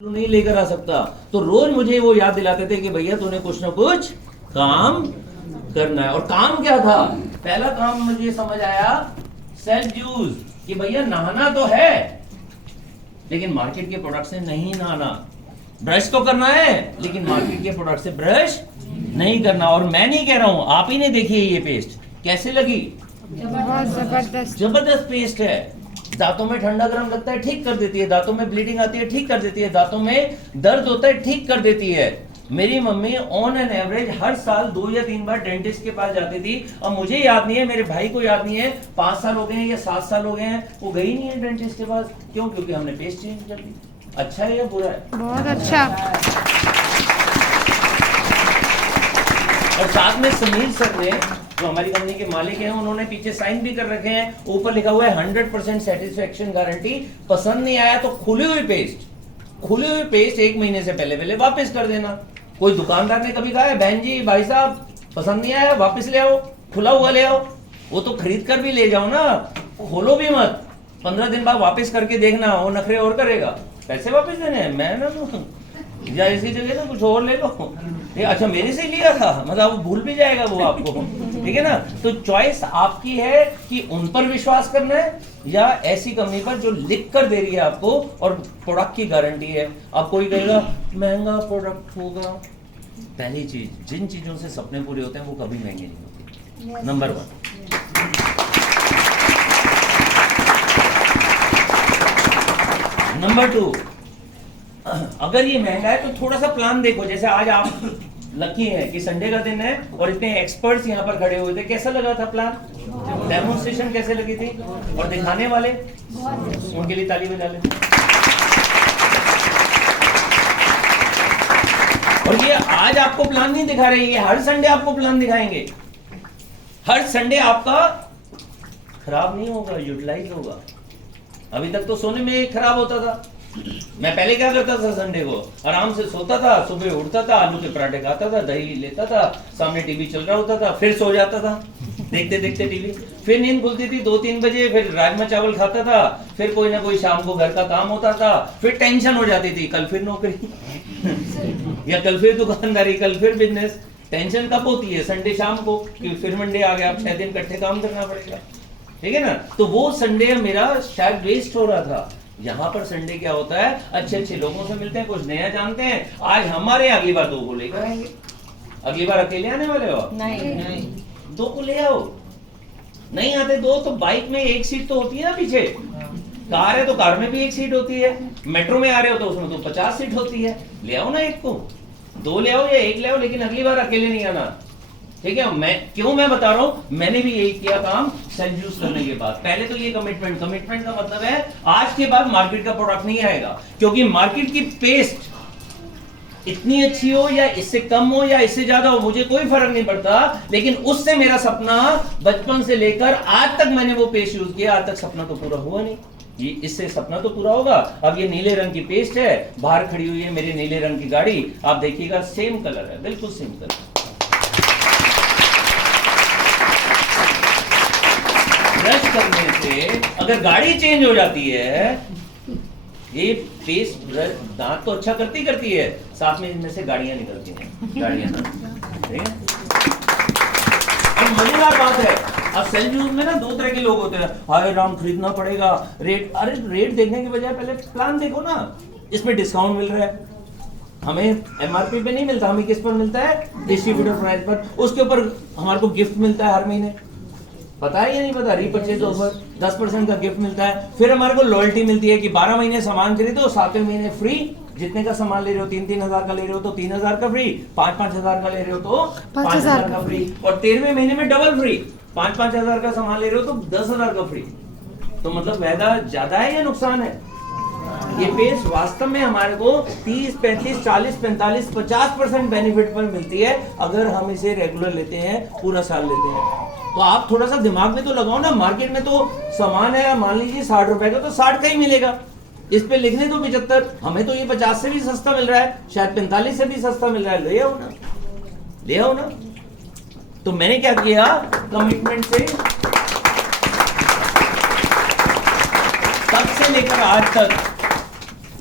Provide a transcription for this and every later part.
नहीं लेकर आ सकता। तो रोज मुझे वो याद दिलाते थे कि भैया तूने कुछ ना कुछ काम करना है। और काम क्या था? पहला काम मुझे समझ आया सेल्फ यूज, कि भैया नहाना तो है लेकिन मार्केट के प्रोडक्ट से नहीं नहाना। ब्रश तो करना है लेकिन मार्केट के प्रोडक्ट से ब्रश नहीं करना। और मैं नहीं कह रहा हूं, आप ही ने देखी है ये पेस्ट कैसे लगी, जबरदस्त पेस्ट है। दांतों में ठंडा गर्म लगता है ठीक कर देती है, दांतों में ब्लीडिंग आती है ठीक कर देती है, दांतों में दर्द होता है ठीक कर देती है। मेरी मम्मी ऑन एन एवरेज हर साल 2 या 3 बार डेंटिस्ट के पास जाती थी। अब मुझे याद नहीं है, मेरे भाई को याद नहीं है, 5 साल हो गए हैं या 7 साल हो गए हैं वो गई नहीं है डेंटिस्ट के पास। क्यों? क्योंकि हमने पेस्ट चेंज कर दी। अच्छा है या बुरा है? बहुत अच्छा। और साथ में समीर सर ने, जो हमारी कंपनी के मालिक हैं, उन्होंने पीछे साइन भी कर रखे हैं, ऊपर लिखा हुआ है 100% सेटिस्फेक्शन गारंटी। पसंद नहीं आया तो खुली हुई पेस्ट 1 महीने से पहले वापस कर देना। कोई दुकानदार ने कभी कहा है बहन जी भाई साहब पसंद नहीं आया वापस ले आओ, खुला हुआ ले आओ? वो तो खरीद कर भी ले जाओ ना, खोलो भी मत। 15 दिन बाद वापस करके देखना, वो नखरे और करेगा, पैसे वापस देने हैं। मैं ना या इसी जगह ना कुछ और ले लो। ये अच्छा मेरे से लिया था, मतलब वो भूल भी जाएगा वो आपको, ठीक है ना? तो चॉइस आपकी है कि उन पर विश्वास करना है या ऐसी कंपनी पर जो लिख कर दे रही है आपको और प्रोडक्ट की गारंटी है। अब कोई कहेगा महंगा प्रोडक्ट होगा। पहली चीज, जिन चीजों से सपने पूरे होते हैं वो कभी महंगे नहीं होते। नंबर 1। नंबर 2, अगर ये महंगा है तो थोड़ा सा प्लान देखो। जैसे आज आप लकी हैं कि संडे का दिन है और इतने एक्सपर्ट्स यहाँ पर खड़े हुए थे, कैसा लगा था प्लान? डेमोन्स्ट्रेशन कैसे लगी थी? और दिखाने वाले उनके लिए ताली बजा लें। और ये आज आपको प्लान नहीं दिखा रहे, ये हर संडे आपको प्लान दिखाएंगे। हर संडे आपका खराब नहीं होगा, यूटिलाइज होगा। अभी तक तो सोने में खराब होता था। मैं पहले क्या करता था, संडे को आराम से सोता था, सुबह उठता था, आलू के पराठे खाता था, दही लेता था, सामने टीवी चल रहा होता था, फिर सो जाता था देखते देखते टीवी। फिर नींद खुलती थी 2-3 बजे, फिर राजमा चावल खाता था, फिर कोई ना कोई शाम को घर का काम होता था, फिर टेंशन हो जाती थी कल फिर नौकरी या कल फिर दुकानदारी, कल फिर बिजनेस। टेंशन कब होती है? संडे शाम को, कि फिर मंडे आ गया, अब 6 दिन इकट्ठे काम करना पड़ेगा, ठीक है ना? तो वो संडे मेरा शायद वेस्ट हो रहा था। यहाँ पर संडे क्या होता है, अच्छे अच्छे लोगों से मिलते हैं, कुछ नया जानते हैं। आज हमारे, अगली बार 2 को लेकर आएंगे। अगली बार अकेले आने वाले हो? नहीं, 2 को ले आओ। नहीं आते 2 तो बाइक में 1 सीट तो होती है ना पीछे। कार है तो कार में भी 1 सीट होती है। मेट्रो में आ रहे हो तो उसमें तो 50 सीट होती है। ले आओ ना 1 को, 2 ले आओ या 1 ले आओ, लेकिन अगली बार अकेले नहीं आना, ठीक है? मैं बता रहा हूं, मैंने भी यही किया काम सेल्फ यूज करने के बाद। पहले तो ये कमिटमेंट का मतलब है आज के बाद मार्केट का प्रोडक्ट नहीं आएगा, क्योंकि मार्केट की पेस्ट इतनी अच्छी हो या इससे कम हो या इससे ज्यादा हो, मुझे कोई फर्क नहीं पड़ता। लेकिन उससे मेरा सपना बचपन से लेकर आज तक मैंने वो पेस्ट यूज किया, आज तक सपना तो पूरा हुआ नहीं। ये इससे सपना तो पूरा होगा। अब ये नीले रंग की पेस्ट है, बाहर खड़ी हुई है मेरी नीले रंग की गाड़ी, आप देखिएगा सेम कलर है, बिल्कुल सेम कलर। ब्रश करने से अगर गाड़ी चेंज हो जाती है, ये पेस्ट ब्रश दांत तो अच्छा करती है, साथ में इनमें से गाड़ियां निकलती हैं, गाड़ियां, ठीक है? और मजेदार बात है, अब सेल्फ यूज में ना 2 तरह के लोग होते हैं। हाय राम खरीदना पड़ेगा, रेट, अरे रेट देखने के बजाय पहले प्लान देखो ना, इसमें डिस्काउंट मिल रहा है, हमें एमआरपी पे नहीं मिलता, हमें किस पर मिलता है? डिस्ट्रीब्यूटर प्राइस पर। उसके ऊपर हमारे को गिफ्ट मिलता है हर महीने, पता है या नहीं पता? रीपरचेज ऑफर 10% का गिफ्ट मिलता है। फिर हमारे को लॉयल्टी मिलती है कि 12 महीने सामान खरीदो, 7वें महीने फ्री। जितने का सामान ले रहे हो, 3-3 हजार का ले रहे हो तो 3,000 का फ्री, 5-5 हजार का ले रहे हो तो 5,000 का फ्री, और 13वें महीने में डबल फ्री। 5-5 हजार का सामान ले रहे हो तो 10,000 का फ्री। तो मतलब फायदा ज्यादा है या नुकसान है? ये पेस्ट वास्तव में हमारे को 30, 35, 40, 45, 50% बेनिफिट पर मिलती है अगर हम इसे रेगुलर लेते हैं, पूरा साल लेते हैं। तो आप थोड़ा सा दिमाग में तो लगाओ ना, मार्केट में तो सामान है मान लीजिए 60 रुपए का, तो 60 का ही मिलेगा। इस पे लिखने तो 75, हमें तो ये 50 से भी सस्ता मिल रहा है, शायद 45 से भी सस्ता मिल रहा है, ले आओ ना, ले आओ ना। तो मैंने क्या किया, कमिटमेंट से तब से लेकर आज तक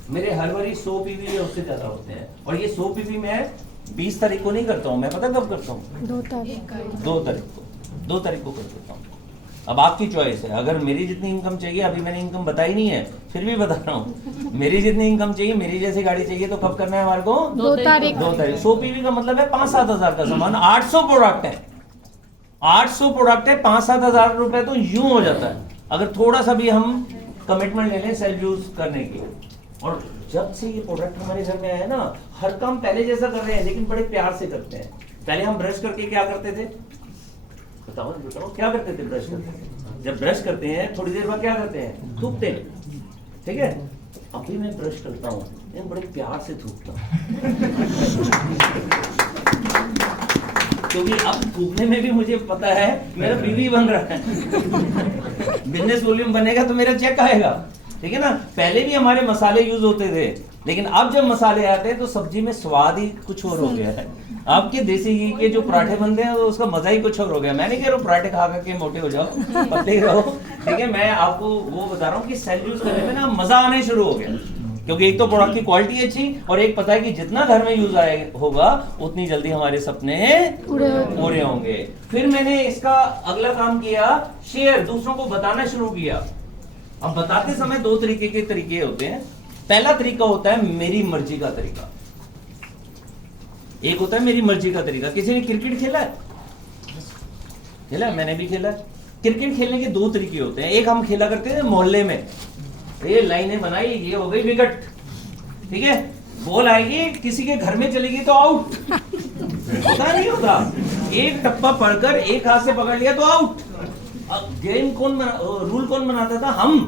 मेरे हर बारी 100 पीवी या उससे ज्यादा होते हैं, और ये 100 पीवी मैं 20 तारीख को नहीं करता हूँ, मैं पता कब करता हूँ? 2 तारीख को कर देता हूँ। अब आपकी चॉइस है, अगर मेरी जितनी इनकम चाहिए, अभी मैंने इनकम बताई नहीं है फिर भी बता रहा हूँ, मेरी जितनी इनकम चाहिए, मेरी जैसी गाड़ी चाहिए, तो कब करना है हमारे को? 2 तारीख। 100 पीवी का मतलब है 5-7 हजार का सामान, 800 प्रोडक्ट है, 800 प्रोडक्ट है, 5-7 हजार रुपए तो यूं हो जाता है अगर थोड़ा सा भी हम कमिटमेंट ले लें सेल्फ यूज करने की। और जब से ये प्रोडक्ट हमारे घर में आया है ना, हर काम पहले जैसा कर रहे हैं, लेकिन बड़े प्यार से करते हैं। पहले हम ब्रश करके क्या करते थे, बताओ क्या करते थे? ब्रश करते थे, जब ब्रश करते हैं थोड़ी देर बाद क्या करते हैं? थूकते हैं, ठीक है? अभी मैं ब्रश करता हूँ लेकिन बड़े प्यार से थूकता हूँ क्योंकि अब थूकने में भी मुझे पता है मेरा बीवी बन रहा है बिजनेस वॉल्यूम बनेगा तो मेरा चेक आएगा, ठीक है ना? पहले भी हमारे मसाले यूज होते थे, लेकिन अब जब मसाले आते हैं तो सब्जी में स्वाद ही कुछ और हो गया है। आपके देसी घी के जो पराठे बनते हैं उसका मजा ही कुछ और हो गया। मैं नहीं कह रहा हूँ पराठे खा करके मोटे हो जाओ, पतले रहो, ठीक है? मैं आपको वो बता रहा हूँ कि सेल्फ यूज करने में ना मजा आने शुरू हो गया, क्योंकि एक तो प्रोडक्ट की क्वालिटी अच्छी, और एक पता है कि जितना घर में यूज होगा उतनी जल्दी हमारे सपने पूरे होंगे। फिर मैंने इसका अगला काम किया, शेयर, दूसरों को बताना शुरू किया। अब बताते समय 2 तरीके के तरीके होते हैं। पहला तरीका होता है मेरी मर्जी का तरीका, एक होता है मेरी मर्जी का तरीका। किसी ने क्रिकेट खेला है? खेला, मैंने भी खेला है। क्रिकेट खेलने के 2 तरीके होते हैं। एक हम खेला करते थे मोहल्ले में, ये लाइनें बनाई, ये हो गई विकेट, ठीक है? बॉल आएगी, किसी के घर में चलेगी तो आउट, होता नहीं होता? एक टप्पा पढ़कर एक हाथ से पकड़ लिया तो आउट। गेम रूल कौन बनाता था? हम,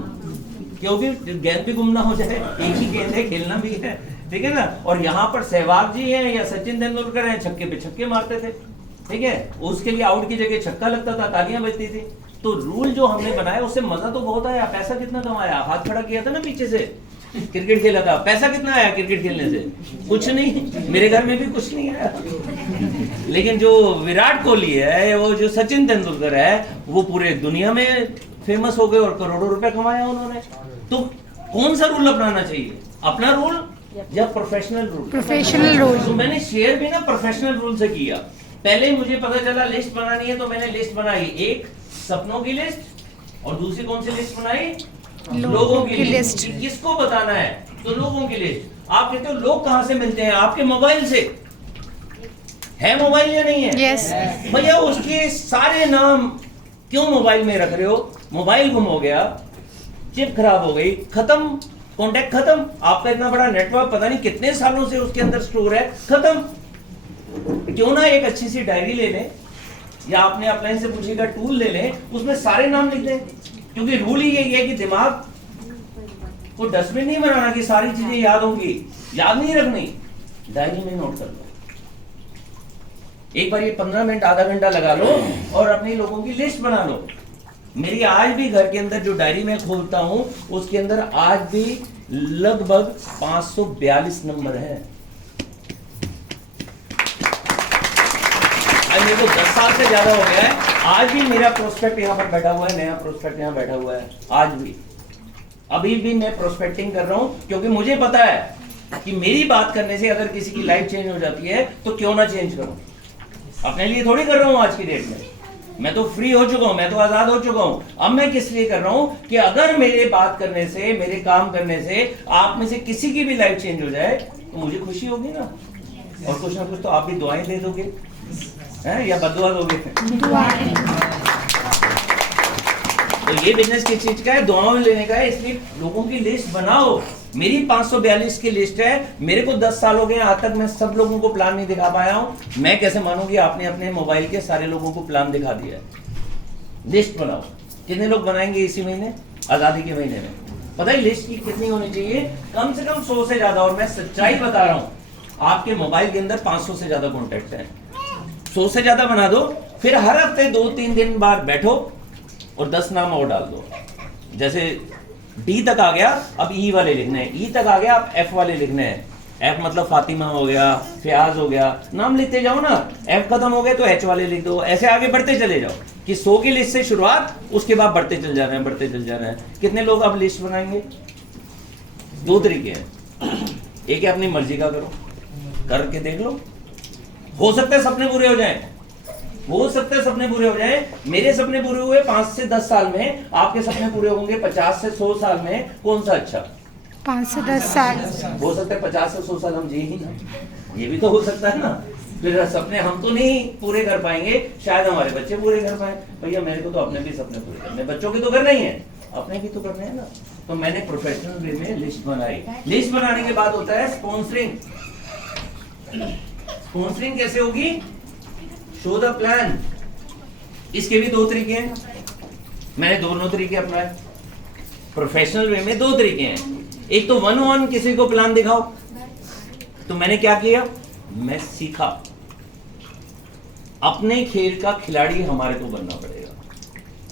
क्योंकि गेंद भी गुम ना हो जाए, एक ही गेंद है, खेलना भी है, ठीक है ना? और यहाँ पर सहवाग जी हैं या सचिन तेंदुलकर हैं, छक्के पे छक्के मारते थे, ठीक है? उसके लिए आउट की जगह छक्का लगता था, तालियां बजती थी। तो रूल जो हमने बनाया उससे मजा तो बहुत आया। पैसा कितना कमाया? हाथ खड़ा किया था ना पीछे से, क्रिकेट खेला था, पैसा कितना आया क्रिकेट खेलने से? कुछ नहीं, मेरे घर में भी कुछ नहीं आया। लेकिन जो विराट कोहली है, वो जो सचिन तेंदुलकर है, वो पूरे दुनिया में फेमस हो गए और करोड़ों रुपए कमाया उन्होंने। तो कौन सा रूल अपनाना चाहिए, अपना रूल या प्रोफेशनल रूल? Professional rule. तो मैंने शेयर भी ना प्रोफेशनल रूल से किया। पहले मुझे पता चला लिस्ट बनानी है, तो मैंने लिस्ट बनाई, एक सपनों की लिस्ट और दूसरी कौन सी लिस्ट बनाई? लोगों की लिस्ट। किसको बताना है? तो लोगों की लिस्ट। आप कहते हो लोग कहां से मिलते हैं? आपके मोबाइल से। है मोबाइल या नहीं है? यस। भैया उसके सारे नाम क्यों मोबाइल में रख रहे हो? मोबाइल गुम हो गया, चिप खराब हो गई, खत्म, कॉन्टेक्ट खत्म, आपका इतना बड़ा नेटवर्क पता नहीं कितने सालों से उसके अंदर स्टोर है, खत्म। क्यों ना एक अच्छी सी डायरी ले लें, या आपने अपलाइन से पूछेगा टूल ले लें, उसमें सारे नाम लिख दें। क्योंकि रूल ही यही है कि दिमाग को डस्टबिन नहीं बनाना कि सारी चीजें याद होंगी, याद नहीं रखनी, डायरी में नोट कर लो। एक बार ये 15 मिनट आधा घंटा लगा लो और अपने लोगों की लिस्ट बना लो। मेरी आज भी घर के अंदर जो डायरी में खोलता हूं, उसके अंदर आज भी लगभग 542 नंबर है। आज मेरे को 10 साल से ज्यादा हो गया है, आज भी मेरा प्रोस्पेक्ट यहाँ पर बैठा हुआ है, नया प्रोस्पेक्ट यहाँ बैठा हुआ है, आज भी। अभी भी मैं प्रोस्पेक्टिंग कर रहा हूं, क्योंकि मुझे पता है कि मेरी बात करने से अगर किसी की लाइफ चेंज हो जाती है तो क्यों ना चेंज करूं। अपने लिए थोड़ी कर रहा हूं आज की डेट में, मैं तो फ्री हो चुका हूं, मैं तो आजाद हो चुका हूं। अब मैं किस लिए कर रहा हूं कि अगर मेरे बात करने से, मेरे काम करने से आप में से किसी की भी लाइफ चेंज हो जाए तो मुझे खुशी होगी ना। और कुछ ना कुछ तो आप भी दुआएं दे दोगे हैं या बददुआ दोगे? तो ये बिजनेस किस चीज का है? दुआएं लेने का है। इसलिए लोगों की लिस्ट बनाओ। मेरी 542 की लिस्ट है। मेरे को 10 साल हो गए, आज तक मैं सब लोगों को प्लान नहीं दिखा पाया हूं। मैं कैसे मानूंगी आपने अपने मोबाइल के सारे लोगों को प्लान दिखा दिया है। लिस्ट बनाओ। कितने लोग बनाएंगे इसी महीने, आजादी के महीने में? पता है लिस्ट की कितनी होनी चाहिए? कम से कम 100 से ज्यादा। और मैं सच्चाई बता रहा हूं, आपके मोबाइल के अंदर 500 से ज्यादा कॉन्टेक्ट है। 100 से ज्यादा बना दो, फिर हर हफ्ते 2-3 दिन बाद बैठो और 10 नाम और डाल दो। जैसे डी तक आ गया, अब ई वाले लिखने हैं, ई तक आ गया, अब एफ वाले लिखने हैं। एफ मतलब फातिमा हो गया, फयाज हो गया, नाम लिखते जाओ ना। एफ खत्म हो गए तो एच वाले लिख दो। ऐसे आगे बढ़ते चले जाओ कि 100 की लिस्ट से शुरुआत, उसके बाद बढ़ते चल जा रहे हैं, बढ़ते चल जा रहे हैं। कितने लोग अब लिस्ट बनाएंगे? 2 तरीके हैं। एक है अपनी मर्जी का करो, करके देख लो, हो सकता है सपने पूरे हो जाएं, हो सकता है सपने पूरे हो जाएं। मेरे सपने पूरे हुए 5 से 10 साल में, आपके सपने पूरे होंगे 50 से 100 साल में, कौन सा अच्छा? 5 से 10 साल। हो सकता है 50 से 100 साल हम जी ही ना, ये भी तो हो सकता है ना। फिर सपने हम तो नहीं पूरे कर पाएंगे, शायद हमारे बच्चे पूरे कर पाए। भैया मेरे को तो अपने भी सपने पूरे करने, बच्चों के तो करना ही है, अपने भी तो करने हैं ना। तो मैंने प्रोफेशनल वे में लिस्ट बनाई। लिस्ट बनाने के बाद होता है स्पॉन्सरिंग। स्पॉन्सरिंग कैसे होगी? Show the plan. इसके भी 2 तरीके हैं, मैंने दोनों तरीके अपनाए। प्रोफेशनल वे में 2 तरीके हैं, एक तो 1-on-1 किसी को प्लान दिखाओ। तो मैंने क्या किया, मैं सीखा। अपने खेल का खिलाड़ी हमारे को बनना पड़ेगा।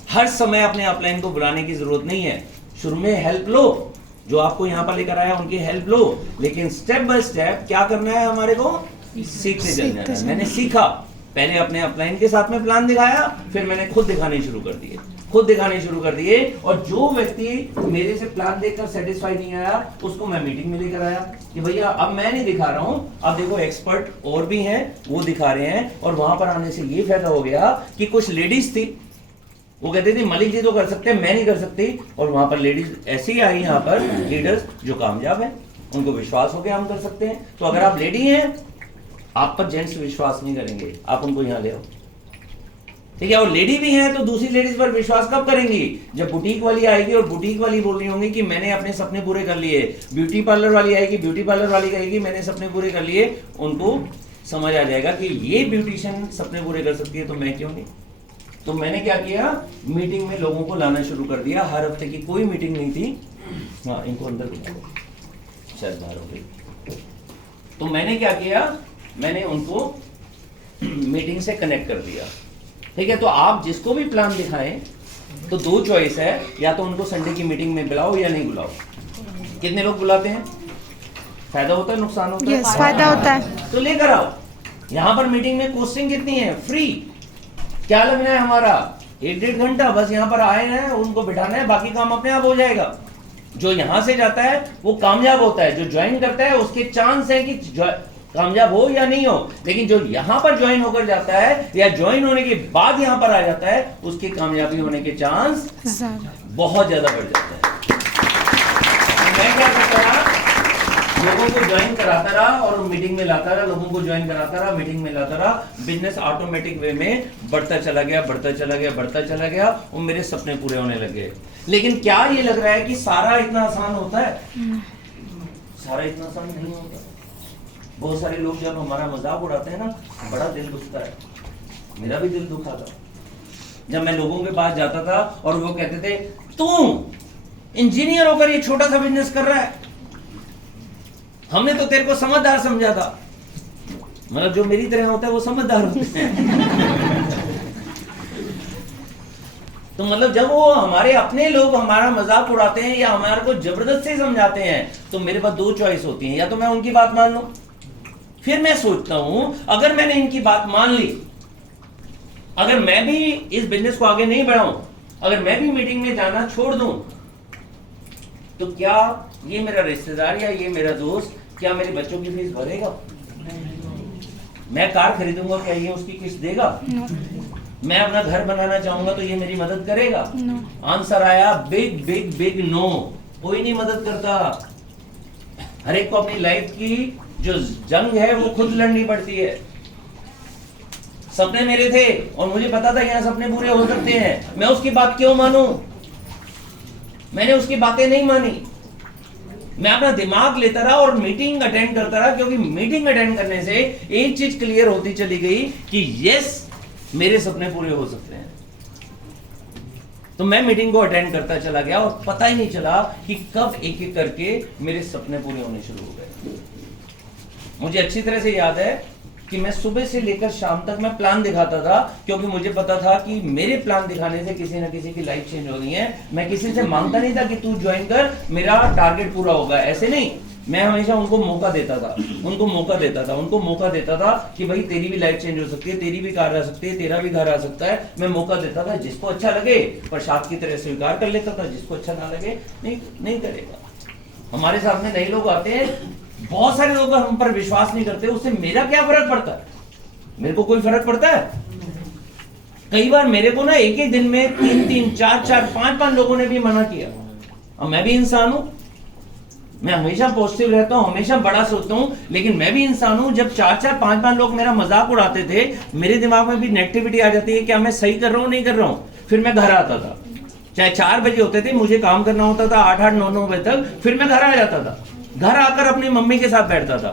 हर समय अपने अपलाइन को बुलाने की जरूरत नहीं है। शुरू में हेल्प लो, जो आपको यहां पर लेकर आया उनकी हेल्प लो, लेकिन स्टेप बाय स्टेप क्या करना है हमारे को, सीखते चलना है। मैंने सीखा, पहले अपने अपलाइन के साथ में प्लान दिखाया, फिर मैंने खुद दिखाने शुरू कर दिए, खुद दिखाने शुरू कर दिए। और जो व्यक्ति मेरे से प्लान देखकर सेटिस्फाई नहीं आया, उसको मैं मीटिंग में लेकर आया कि भैया अब मैं नहीं दिखा रहा हूं, अब देखो एक्सपर्ट और भी हैं, वो दिखा रहे हैं। और वहां पर आने से ये फायदा हो गया कि कुछ लेडीज थी, वो कहते थे मलिक जी तो कर सकते हैं, मैं नहीं कर सकती। और वहां पर लेडीज ऐसी आई यहाँ पर, लीडर्स जो कामयाब है, उनको विश्वास हो गया हम कर सकते हैं। तो अगर आप लेडी हैं, आप पर जेंट्स विश्वास नहीं करेंगे, आप उनको यहाँ ले आओ, ठीक है। और लेडी भी हैं तो दूसरी लेडीज पर विश्वास कब करेंगी, जब बुटीक वाली आएगी और बुटीक वाली बोल रही होंगी कि मैंने अपने सपने पूरे कर लिए। ब्यूटी पार्लर वाली आएगी, ब्यूटी पार्लर वाली कहेगी मैंने सपने पूरे कर लिए। उनको समझ आ जाएगा कि ये ब्यूटिशियन सपने पूरे कर सकती है, तो मैं क्यों नहीं। तो मैंने क्या किया, मीटिंग में लोगों को लाना शुरू कर दिया। हर हफ्ते की कोई मीटिंग नहीं थी। हाँ, इनको अंदर बुलाओ, शायद बाहर हो गई। तो मैंने क्या किया, मैंने उनको मीटिंग से कनेक्ट कर दिया, ठीक है। तो आप जिसको भी प्लान दिखाएं तो 2 चॉइस है, या तो उनको संडे की मीटिंग में बुलाओ या नहीं बुलाओ। कितने लोग बुलाते हैं? फायदा होता है, नुकसान होता है? फायदा होता है। तो लेकर आओ। यहां पर मीटिंग में कॉस्टिंग कितनी है? फ्री। क्या लगना है हमारा? 1-1.5 घंटा, बस यहाँ पर आए हैं, उनको बिठाना है, बाकी काम अपने आप हो जाएगा। जो यहां से जाता है वो कामयाब होता है, जो ज्वाइन करता है उसके चांस है कि कामयाब हो या नहीं हो। लेकिन जो यहां पर ज्वाइन होकर जाता है या ज्वाइन होने के बाद यहां पर आ जाता है, उसकी कामयाबी होने के चांस बहुत ज्यादा बढ़ जाता है। मैं क्या करता रहा, लोगों को ज्वाइन कराता रहा और मीटिंग में लाता रहा, लोगों को ज्वाइन कराता रहा, मीटिंग में लाता रहा। बिजनेस ऑटोमेटिक वे में बढ़ता चला गया, बढ़ता चला गया, बढ़ता चला गया, और मेरे सपने पूरे होने लगे। लेकिन क्या ये लग रहा है कि सारा इतना आसान होता है? सारा इतना आसान नहीं होता। बहुत सारे लोग जब हमारा मजाक उड़ाते हैं ना, बड़ा दिल दुखता है। मेरा भी दिल दुखा था जब मैं लोगों के पास जाता था और वो कहते थे तू इंजीनियर होकर ये छोटा सा बिजनेस कर रहा है, हमने तो तेरे को समझदार समझा था। मतलब जो मेरी तरह होता है वो समझदार होते हैं। तो मतलब जब वो हमारे अपने लोग हमारा मजाक उड़ाते हैं या हमारे को जबरदस्ती समझाते हैं, तो मेरे पास 2 चॉइस होती हैं, या तो मैं उनकी बात मान लूं, फिर मैं सोचता हूं अगर मैंने इनकी बात मान ली, अगर मैं भी इस बिजनेस को आगे नहीं बढ़ाऊं, अगर मैं भी मीटिंग में जाना छोड़ दूं, तो क्या ये मेरा रिश्तेदार या ये मेरा दोस्त क्या मेरे बच्चों की फीस भरेगा? मैं कार खरीदूंगा, क्या ये उसकी किस्त देगा? मैं अपना घर बनाना चाहूंगा तो ये मेरी मदद करेगा? आंसर आया बिग बिग बिग नो। कोई नहीं मदद करता। हर एक को अपनी लाइफ की जो जंग है वो खुद लड़नी पड़ती है। सपने मेरे थे और मुझे पता था यहाँ सपने पूरे हो सकते हैं, मैं उसकी बात क्यों मानूं? मैंने उसकी बातें नहीं मानी। मैं अपना दिमाग लेता रहा और मीटिंग अटेंड करता रहा, क्योंकि मीटिंग अटेंड करने से एक चीज क्लियर होती चली गई कि यस, मेरे सपने पूरे हो सकते हैं। तो मैं मीटिंग को अटेंड करता चला गया और पता ही नहीं चला कि कब एक एक करके मेरे सपने पूरे होने शुरू हो गए। मुझे अच्छी तरह से याद है कि मैं सुबह से लेकर शाम तक मैं प्लान दिखाता था, क्योंकि मुझे पता था कि मेरे प्लान दिखाने से किसी ना किसी की लाइफ चेंज हो रही है। मैं किसी से मांगता नहीं था कि तू ज्वाइन कर, मेरा टारगेट पूरा होगा, ऐसे नहीं। मैं हमेशा उनको मौका देता था, उनको मौका देता था कि भाई तेरी भी लाइफ चेंज हो सकती है, तेरी भी कार आ सकती है, तेरा भी घर आ सकता है। मैं मौका देता था, जिसको अच्छा लगे प्रसाद की तरह स्वीकार कर लेता था, जिसको अच्छा ना लगे नहीं करेगा। हमारे सामने नए लोग आते हैं, बहुत सारे लोग हम पर विश्वास नहीं करते, उससे मेरा क्या फर्क पड़ता है? मेरे को कोई फर्क पड़ता है? कई बार मेरे को ना एक ही दिन में 3-3, 4-4, 5-5 लोगों ने भी मना किया, और मैं भी इंसान हूं, मैं हमेशा पॉजिटिव रहता हूं, हमेशा बड़ा सोचता हूं, लेकिन मैं भी इंसान हूं। जब 4-4, 5-5 लोग मेरा मजाक उड़ाते थे, मेरे दिमाग में भी नेगेटिविटी आ जाती है, क्या मैं सही कर रहा हूं नहीं कर रहा हूं। फिर मैं घर आता था, चाहे 4 बजे होते थे, मुझे काम करना होता था 8-8, 9-9 बजे तक, फिर मैं घर आ जाता था। घर आकर अपनी मम्मी के साथ बैठता था,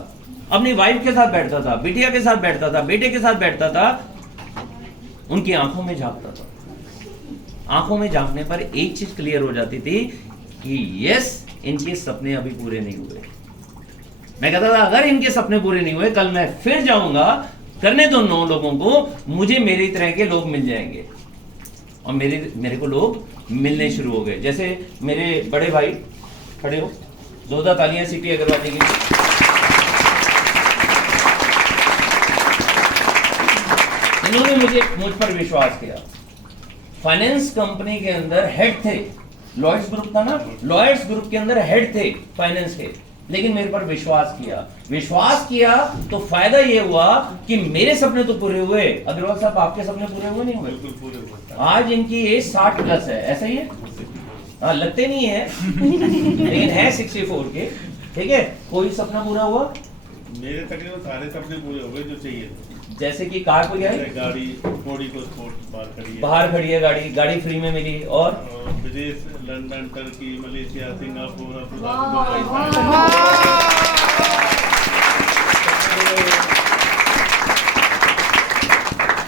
अपनी वाइफ के साथ बैठता था, बिटिया के साथ बैठता था, बेटे के साथ बैठता था, उनकी आंखों में झांकता था। आंखों में झांकने पर एक चीज क्लियर हो जाती थी कि यस, इनके सपने अभी पूरे नहीं हुए। मैं कहता था अगर इनके सपने पूरे नहीं हुए, कल मैं फिर जाऊंगा, करने दो 9 लोगों को, मुझे मेरी तरह के लोग मिल जाएंगे। और मेरे को लोग मिलने शुरू हो गए। जैसे मेरे बड़े भाई खड़े हो, जोरदार तालियां सीपी अग्रवाल जी की। इन्होंने मुझ पर विश्वास किया। फाइनेंस कंपनी के अंदर हेड थे, लॉयड्स ग्रुप था ना, लॉयड्स ग्रुप के अंदर हेड थे फाइनेंस के, लेकिन मेरे पर विश्वास किया तो फायदा ये हुआ कि मेरे सपने तो पूरे हुए। अग्रवाल साहब, आपके सपने पूरे हुए नहीं हुए? बिल्कुल पूरे हुए। आज इनकी एज 60+ है, ऐसा ही है? हाँ, लगते नहीं है लेकिन है 64 के। ठीक है, कोई सपना पूरा हुआ? मेरे तकरीबन सारे सपने पूरे हो गए जो चाहिए थे। जैसे कि कार को जाए, गाड़ी थोड़ी को स्पोर्ट बाहर खड़ी है, गाड़ी फ्री में मिली, और विदेश, London, Turkey, Malaysia, Singapore, Abu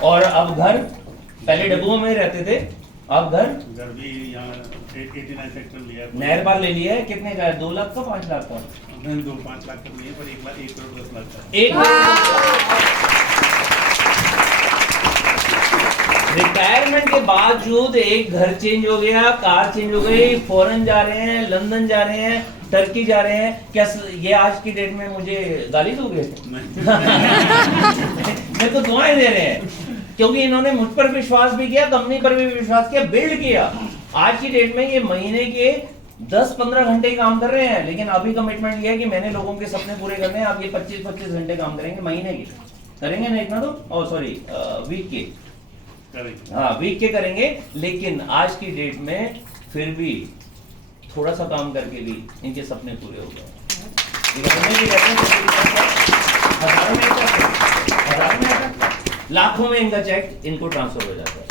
और अब घर, पहले डब्बों में रहते थे, अब घर भी यहाँ 89 सेक्टर लिया। नहर पार ले लिया है। कितने का है? 2 लाख का, 5 लाख का? 2-5 लाख तक नहीं है, पर 1 करोड़ 10 लाख का। रिटायरमेंट के बावजूद एक घर चेंज हो गया, कार चेंज हो गई, फॉरेन जा रहे हैं, लंदन जा रहे हैं, टर्की जा रहे हैं। क्या ये आज की डेट में मुझे गाली दोगे? मेरे को दुआएं दे रहे हैं, क्योंकि इन्होंने मुझ पर विश्वास भी किया, कंपनी पर भी विश्वास किया, बिल्ड किया। आज की डेट में ये महीने के 10-15 घंटे काम कर रहे हैं, लेकिन अभी कमिटमेंट लिया है कि मैंने लोगों के सपने पूरे करने हैं। आप ये 25-25 घंटे काम करेंगे महीने के, करेंगे ना इतना तो? सॉरी, वीक के, हाँ वीक के करेंगे। लेकिन आज की डेट में फिर भी थोड़ा सा काम करके भी इनके सपने पूरे हो गए। लाखों में इनका चेक इनको ट्रांसफर हो जाता है।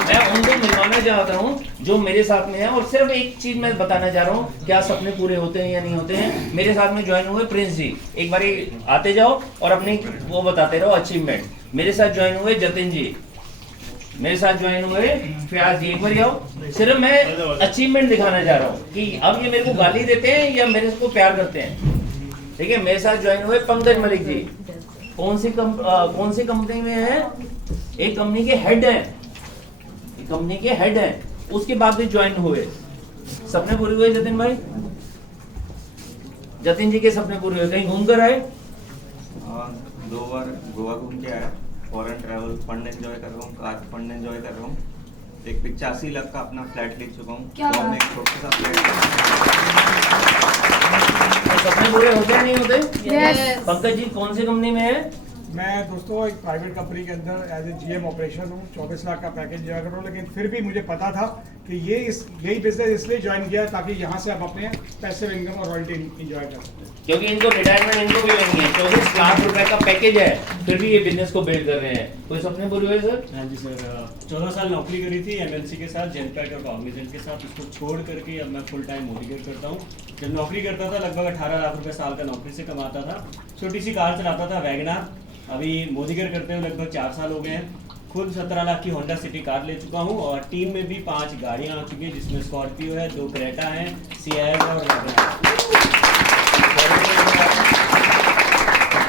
मैं उनको मिलवाना चाहता हूँ जो मेरे साथ में है, और सिर्फ एक चीज मैं बताना चाह रहा हूँ, क्या सपने पूरे होते हैं या नहीं होते हैं। मेरे साथ में ज्वाइन हुए प्रिंस जी, एक बार आते जाओ और अपनी वो बताते रहो अचीवमेंट। मेरे साथ ज्वाइन हुए जतिन जी, मेरे साथ ज्वाइन हुए फयाज जी, एक बार आओ। सिर्फ मैं अचीवमेंट दिखाना चाह रहा हूँ कि अब ये मेरे को गाली देते हैं या मेरे को प्यार करते हैं। ठीक है, मेरे साथ ज्वाइन हुए पंकज मलिक जी। कौन सी कंपनी में है? एक कंपनी के हेड हैं, उसके बाद भी ज्वाइन हुए। सपने पूरे हुए जतिन भाई? जतिन जी के सपने पूरे हुए। कहीं घूम कर आए? 2 बार गोवा घूम के आया, फॉरेन ट्रैवल फंड एंजॉय कर रहा हूँ, कार फंड एंजॉय कर रहा हूँ, एक 85 लाख का अपना फ्लैट ले चुका हूँ। तो एक छोटा सा फ्लैट। सपने पूरे होते हैं नहीं होते? Yes. पंकज जी कौन सी कंपनी में है? मैं दोस्तों एक प्राइवेट कंपनी के अंदर एज ए जीएम ऑपरेशन हूँ। 24 लाख का पैकेज जॉइन कर रहा हूँ, लेकिन फिर भी मुझे पता था कि यही बिजनेस इसलिए ज्वाइन किया ताकि यहाँ से आप अपने पैसिव इनकम और रॉयल्टी इंजॉय कर सकते हैं। क्योंकि इनको रिटायरमेंट इनको भी लेनी है। 24 लाख रुपए का पैकेज है, फिर भी ये बिजनेस को बिल्ड कर रहे हैं। कोई सपने पूरे हुए सर? हाँ जी सर, 14 साल नौकरी करी थी एमएनसी के साथ, जेनपैक और कॉग्निजेंट के साथ। उसको छोड़ करके अब मैं फुल टाइम मोटिवेट करता हूँ। जब नौकरी करता था लगभग 18 लाख रुपए साल का नौकरी से कमाता था। छोटी सी कार चलाता था, वैगनार। अभी मोदीगर करते हुए लगभग 4 साल हो गए हैं। खुद 17 लाख की होंडा सिटी कार ले चुका हूँ, और टीम में भी 5 गाड़ियाँ आ चुकी हैं, जिसमें स्कॉर्पियो है, 2 क्रेटा हैं, सियाज और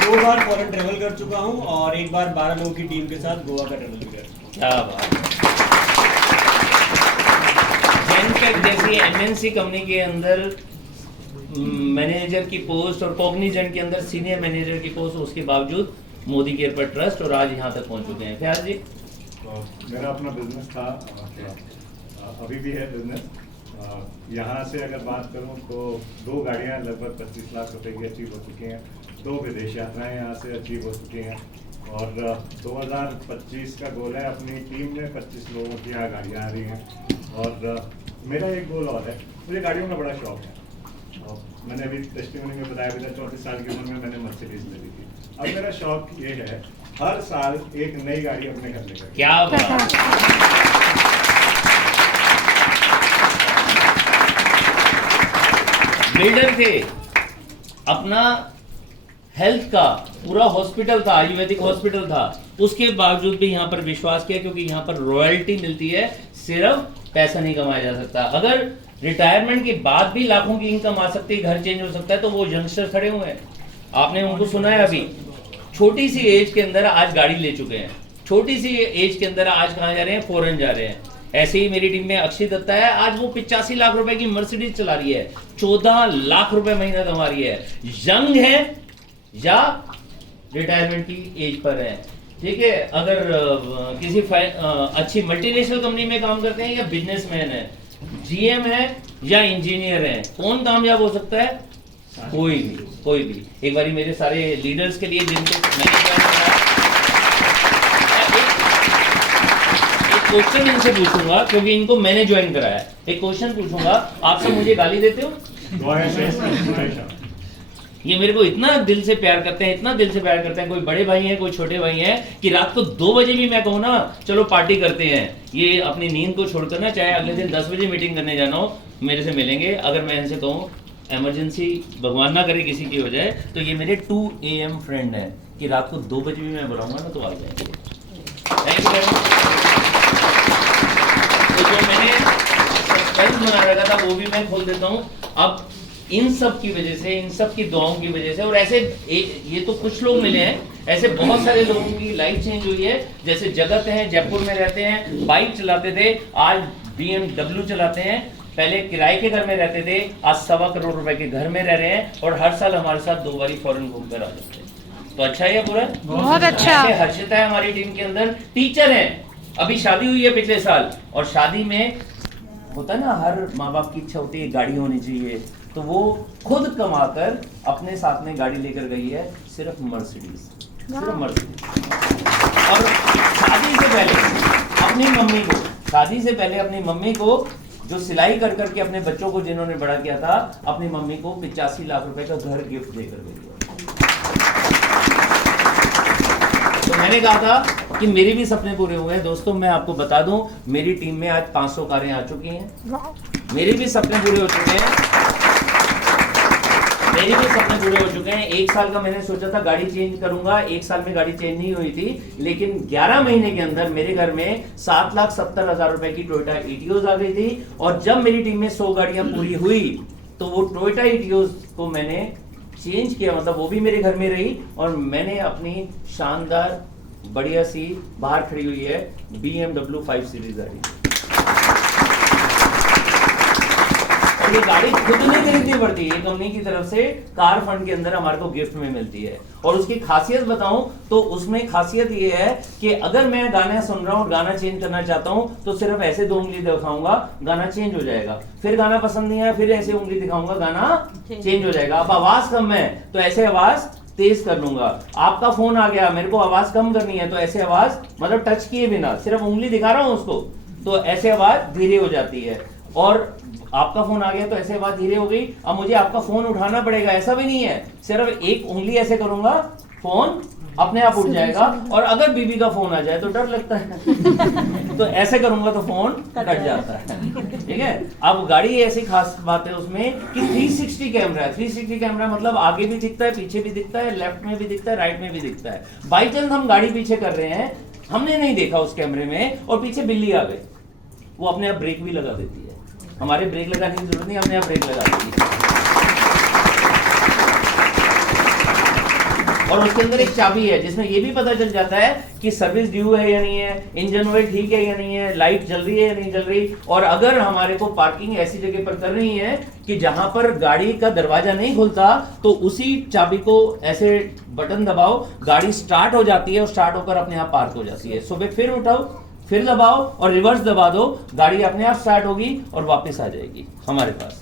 2 बार फॉरेन ट्रेवल कर चुका हूँ, और एक बार 12 लोगों की टीम के साथ गोवा का ट्रेवल भी कर चुका हूँ। क्या बात। जेनपैक जैसी एमएनसी कंपनी के अंदर मैनेजर की पोस्ट और कॉग्निजेंट के अंदर सीनियर मैनेजर की पोस्ट, उसके बावजूद मोदी केयर पर ट्रस्ट, और आज यहाँ तक पहुँच चुके हैं। फयाज जी? मेरा अपना बिजनेस था अभी भी है बिजनेस। यहाँ से अगर बात करूँ तो 2 गाड़ियाँ लगभग 25 लाख रुपए की अचीव हो चुकी हैं, 2 विदेश यात्राएं यहाँ से अचीव हो चुकी हैं और 2025 का गोल है अपनी टीम में 25 लोगों की यहाँ गाड़ियाँ आ रही हैं। और मेरा एक गोल और है, मुझे गाड़ियों का बड़ा शौक है और मैंने अभी टेस्टिमनी में बताया भी था 34 साल की उम्र में मैंने मर्सिडीज ले ली थी। अब मेरा शौक ये है हर साल एक नई गाड़ी अपने घर लेकर। क्या बात। बिल्डर थे, अपना हेल्थ का पूरा हॉस्पिटल था, आयुर्वेदिक हॉस्पिटल था, उसके बावजूद भी यहाँ पर विश्वास किया क्योंकि यहाँ पर रॉयल्टी मिलती है, सिर्फ पैसा नहीं कमाया जा सकता। अगर रिटायरमेंट के बाद भी लाखों की इनकम आ सकती है, घर चेंज हो सकता है, तो वो यंगस्टर खड़े हुए हैं, आपने उनको सुना है। अभी छोटी सी एज के अंदर आज गाड़ी ले चुके हैं, छोटी सी एज के अंदर आज कहाँ जा रहे हैं, फॉरेन जा रहे हैं। ऐसे ही मेरी टीम में अक्षय दत्ता है, आज वो 85 लाख रुपए की मर्सिडीज चला रही है, 14 लाख रुपए महीना कमा रही है। यंग है या रिटायरमेंट की एज पर है, ठीक है। अगर किसी अच्छी मल्टीनेशनल कंपनी में काम करते हैं या बिजनेसमैन है, जीएम है या इंजीनियर है, कौन कामयाब हो सकता है? कोई भी। एक बारी मेरे सारे लीडर्स के लिए जिनको मैंने एक क्वेश्चन इनसे पूछूंगा क्योंकि इनको मैंने ज्वाइन कराया है। एक क्वेश्चन पूछूंगा, आप सब मुझे गाली देते हो? ये मेरे को इतना दिल से प्यार करते हैं, इतना दिल से प्यार करते हैं, कोई बड़े भाई हैं, कोई छोटे भाई हैं, कि रात को 2 बजे भी मैं कहूँ ना चलो पार्टी करते हैं, ये अपनी नींद को छोड़कर ना, चाहे अगले दिन 10 बजे मीटिंग करने जाना हो, मेरे से मिलेंगे। अगर मैं इनसे कहूँ इमरजेंसी भगवान ना करे किसी की हो जाए, तो ये मेरे 2 AM फ्रेंड हैं कि रात को 2 बजे भी मैं बुलाऊंगा ना तो आ जाएंगे। Thank you very much. तो जो मैंने सस्पेंस बना रखा था वो भी मैं खोल देता हूँ अब। इन सब की वजह से, इन सब की दुआओं की वजह से, और ऐसे ये तो कुछ लोग मिले हैं, ऐसे बहुत सारे लोगों की लाइफ चेंज हुई है। जैसे जगत है, जयपुर में रहते हैं, बाइक चलाते थे, आज BMW चलाते हैं, पहले किराए के घर में रहते थे, आज 1.25 करोड़ रुपए के घर में रह रहे हैं और हर साल हमारे साथ 2 बारी फॉरेन घूमकर आ जाते हैं। तो अच्छा है पूरा, बहुत अच्छा। हर्षिता है हमारी टीम के अंदर, टीचर है, अभी शादी हुई है पिछले साल, और शादी में होता है ना, हर माँ बाप की इच्छा होती है गाड़ी होनी चाहिए, तो वो खुद कमाकर अपने साथ में गाड़ी लेकर गई है, सिर्फ मर्सिडीज, सिर्फ मर्सिडीज। और शादी से पहले अपनी मम्मी को जो सिलाई कर करके अपने बच्चों को जिन्होंने बड़ा किया था, अपनी मम्मी को 85 लाख रुपए का घर गिफ्ट देकर गई है। तो मैंने कहा था कि मेरे भी सपने पूरे हुए हैं। दोस्तों मैं आपको बता दूं, मेरी टीम में आज 500 कारें आ चुकी हैं, मेरे भी सपने पूरे हो चुके हैं। 1 साल का मैंने सोचा था गाड़ी चेंज करूंगा, 1 साल में गाड़ी चेंज नहीं हुई थी, लेकिन 11 महीने के अंदर मेरे घर में 7,70,000 रुपए की टोयोटा ईटियोज आ गई थी। और जब मेरी टीम में 100 गाड़ियां पूरी हुई तो वो टोयोटा ईटियोज को मैंने चेंज किया, मतलब वो भी मेरे घर में रही, और मैंने अपनी शानदार बढ़िया सी बाहर खड़ी हुई है BMW 5 सीरीज गाड़ी। ये गाड़ी खुद नहीं खरीदनी पड़ती, ये कंपनी की तरफ से कार फंड के अंदर हमारे को गिफ्ट में मिलती है। और उसकी खासियत बताऊं तो उसमें खासियत ये है कि अगर मैं गाना सुन रहा हूं और गाना चेंज करना चाहता हूं तो सिर्फ ऐसे 2 उंगली दिखाऊंगा, गाना चेंज हो जाएगा। फिर गाना पसंद नहीं आया, फिर ऐसे उंगली दिखाऊंगा, गाना चेंज हो जाएगा। अब आवाज कम है तो ऐसे आवाज तेज कर लूंगा। आपका फोन आ गया, मेरे को आवाज कम करनी है, तो ऐसे आवाज मतलब टच किए बिना सिर्फ उंगली दिखा रहा हूं उसको, तो ऐसे आवाज धीरे हो जाती है। और आपका फोन आ गया तो ऐसे बात धीरे हो गई। अब मुझे आपका फोन उठाना पड़ेगा, ऐसा भी नहीं है, सिर्फ एक उंगली ऐसे करूंगा, फोन अपने आप उठ जाएगा। और अगर बीबी का फोन आ जाए तो डर लगता है तो ऐसे करूंगा तो फोन कट जाता है, ठीक है। अब गाड़ी ऐसी खास बात है उसमें कि 360 कैमरा है। 360 कैमरा मतलब आगे भी दिखता है, पीछे भी दिखता है, लेफ्ट में भी दिखता है, राइट में भी दिखता है। बाई चांस हम गाड़ी पीछे कर रहे हैं, हमने नहीं देखा उस कैमरे में और पीछे बिल्ली आ गई, वो अपने आप ब्रेक भी लगा देती है। हमारे ब्रेक लगाने की जरूरत नहीं, हमने आप ब्रेक लगा दी। और उसके अंदर एक चाबी है जिसमें ये भी पता चल जाता है कि सर्विस ड्यू है या नहीं है, इंजन ऑयल ठीक है या नहीं है, लाइट जल रही है या नहीं जल रही। और अगर हमारे को पार्किंग ऐसी जगह पर कर रही है कि जहां पर गाड़ी का दरवाजा नहीं खुलता, तो उसी चाबी को ऐसे बटन दबाओ, गाड़ी स्टार्ट हो जाती है और स्टार्ट होकर अपने आप पार्क हो जाती है। सुबह फिर उठाओ, फिर दबाओ और रिवर्स दबा दो, गाड़ी अपने आप स्टार्ट होगी और वापस आ जाएगी हमारे पास।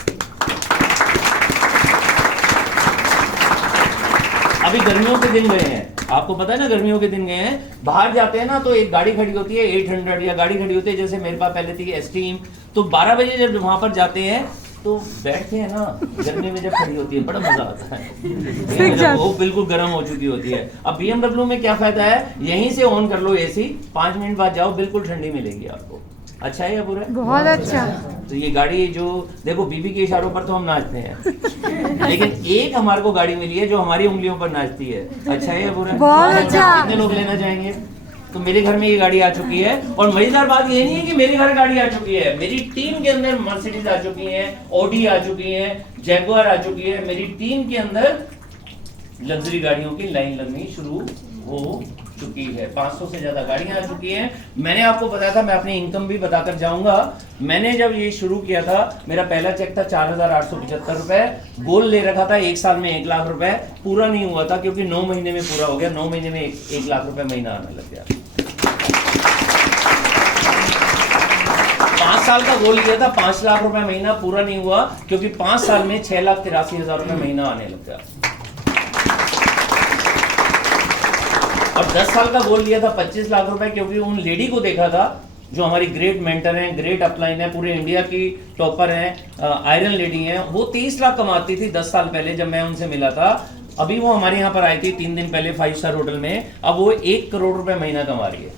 अभी गर्मियों के दिन गए हैं, आपको पता है ना, गर्मियों के दिन गए हैं, बाहर जाते हैं ना तो एक गाड़ी खड़ी होती है 800 या गाड़ी खड़ी होती है जैसे मेरे पास पहले थी एस्टीम, तो 12 बजे जब वहां पर जाते हैं तो बैठते हैं ना, गर्मी में जब खड़ी होती है बड़ा मजा आता है, जब वो बिल्कुल गर्म हो चुकी होती है। अब BMW में क्या फायदा है, यहीं से ऑन कर लो एसी, 5 मिनट बाद जाओ बिल्कुल ठंडी मिलेगी आपको। अच्छा है या बुरा है? बहुत अच्छा। तो ये गाड़ी जो देखो, बीबी के इशारों पर तो हम नाचते हैं, लेकिन एक हमारे को गाड़ी मिली है जो हमारी उंगलियों पर नाचती है। अच्छा है या बुरा है? बहुत अच्छा। कितने लोग लेना चाहेंगे? तो मेरे घर में ये गाड़ी आ चुकी है, और मजेदार बात ये नहीं है कि मेरे घर गाड़ी आ चुकी है, मेरी टीम के अंदर मर्सिडीज आ चुकी है, ऑडी आ चुकी है, जैगुआर आ चुकी है। मेरी टीम के अंदर लग्जरी गाड़ियों की लाइन लगनी शुरू हो चुकी है, 500 से ज्यादा गाड़ियां आ चुकी हैं। मैंने आपको बताया था, मैं अपनी इनकम भी बताकर जाऊंगा। मैंने जब ये शुरू किया था, मेरा पहला चेक था 4,875 रुपए, गोल ले रखा था 1 साल में 1 लाख रुपए, पूरा नहीं हुआ था क्योंकि 9 महीने में पूरा हो गया। 9 महीने में 1 लाख रुपए महीना आने लग गया। 5 साल का गोल लिया था 5 लाख रुपए महीना, पूरा नहीं हुआ क्योंकि 5 साल में 6,83,000 रुपए महीना आने लग गया। और 10 साल का गोल लिया था 25 लाख रुपए, क्योंकि उन लेडी को देखा था जो हमारी ग्रेट मेंटर हैं, ग्रेट अपलाइन है, पूरे इंडिया की टॉपर हैं, आयरन लेडी हैं। वो 30 लाख कमाती थी 10 साल पहले जब मैं उनसे मिला था। अभी वो हमारे यहाँ पर आई थी 3 दिन पहले 5 स्टार होटल में, अब वो 1 करोड़ रुपए महीना कमा रही है।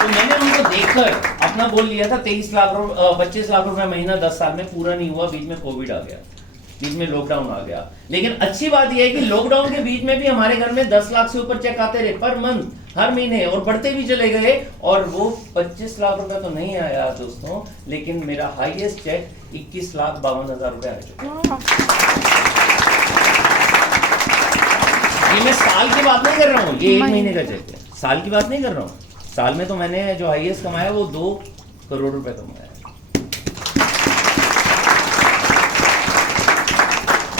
तो मैंने उनको देखकर अपना गोल लिया था 25 लाख रुपए महीना 10 साल में, पूरा नहीं हुआ। बीच में कोविड आ गया, बीच में लॉकडाउन आ गया। लेकिन अच्छी बात यह है कि लॉकडाउन के बीच में भी हमारे घर में 10 लाख से ऊपर चेक आते रहे पर मंथ, हर महीने, और बढ़ते भी चले गए। और वो 25 लाख रुपए तो नहीं आया दोस्तों, लेकिन मेरा हाईएस्ट चेक 21,52,000 रुपए आ चुका। ये मैं साल की बात नहीं कर रहा हूँ, ये 1 महीने का चेक है, साल की बात नहीं कर रहा हूँ। साल में तो मैंने जो हाईएस्ट कमाया वो 2 करोड़ रुपए कमाया।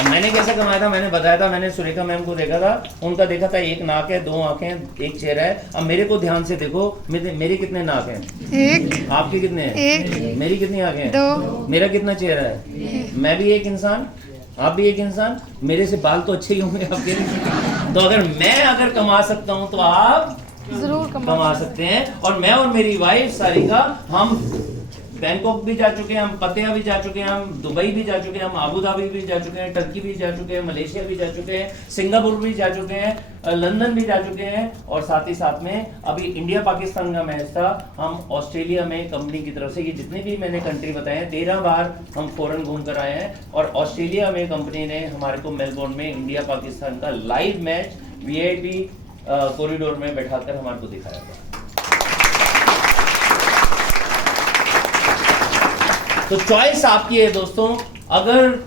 मैंने कैसे कमाया था मैंने बताया था। मैंने सुरेखा मैम को देखा था, उनका देखा था 1 नाक है, 2 आंखें, 1 चेहरा है। अब मेरे को ध्यान से देखो, मेरे कितने नाक हैं? 1। आपके कितने हैं? 1। मेरी कितनी आंखें हैं? 2। मेरा कितना चेहरा है? मैं भी एक इंसान, आप भी एक इंसान। मेरे से बाल तो अच्छे ही होंगे आपके। तो अगर कमा सकता हूँ तो आप जरूर कमा सकते हैं। और मैं और मेरी वाइफ सारिका, हम बैंकॉक भी जा चुके हैं, हम पतिया भी जा चुके हैं, हम दुबई भी जा चुके हैं, हम आबू धाबी भी जा चुके हैं, टर्की भी जा चुके हैं, मलेशिया भी जा चुके हैं, सिंगापुर भी जा चुके हैं, लंदन भी जा चुके हैं। और साथ ही साथ में अभी इंडिया पाकिस्तान का मैच था, हम ऑस्ट्रेलिया में कंपनी की तरफ से, ये जितने भी मैंने कंट्री बताए हैं 13 बार हम फॉरेन घूम कर आए हैं। और ऑस्ट्रेलिया में कंपनी ने हमारे को मेलबोर्न में इंडिया पाकिस्तान का लाइव मैच VIP कॉरिडोर में बैठाकर हमारे को दिखाया था। तो चॉइस आपकी है दोस्तों। अगर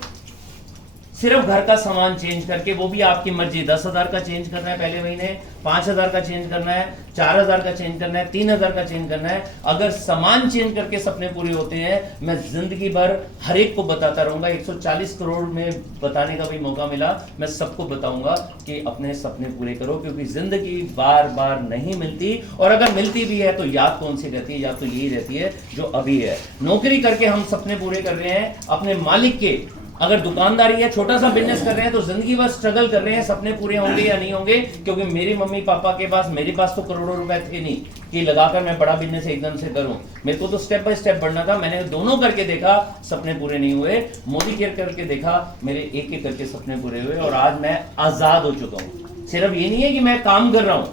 सिर्फ घर का सामान चेंज करके, वो भी आपकी मर्जी, 10,000 का चेंज करना है पहले महीने, 5,000 का चेंज करना है, 4,000 का चेंज करना है, 3,000 का चेंज करना है, अगर सामान चेंज करके सपने पूरे होते हैं, मैं जिंदगी भर हर एक को बताता रहूंगा। 140 करोड़ में बताने का भी मौका मिला, मैं सबको बताऊंगा कि अपने सपने पूरे करो, क्योंकि जिंदगी बार बार नहीं मिलती। और अगर मिलती भी है तो याद कौन सी रहती है? याद तो यही रहती है जो अभी है। नौकरी करके हम सपने पूरे कर रहे हैं अपने मालिक के। अगर दुकानदारी या छोटा सा बिजनेस कर रहे हैं तो जिंदगी भर स्ट्रगल कर रहे हैं, सपने पूरे होंगे या नहीं होंगे? क्योंकि मेरे मम्मी पापा के पास, मेरे पास तो करोड़ों रुपए थे नहीं कि लगाकर मैं बड़ा बिजनेस एकदम से करूं। मेरे को तो स्टेप बाय स्टेप बढ़ना था। मैंने दोनों करके देखा, सपने पूरे नहीं हुए। मोदी केयर करके देखा, मेरे एक एक करके सपने पूरे हुए। और आज मैं आजाद हो चुका हूं। सिर्फ ये नहीं है कि मैं काम कर रहा हूं,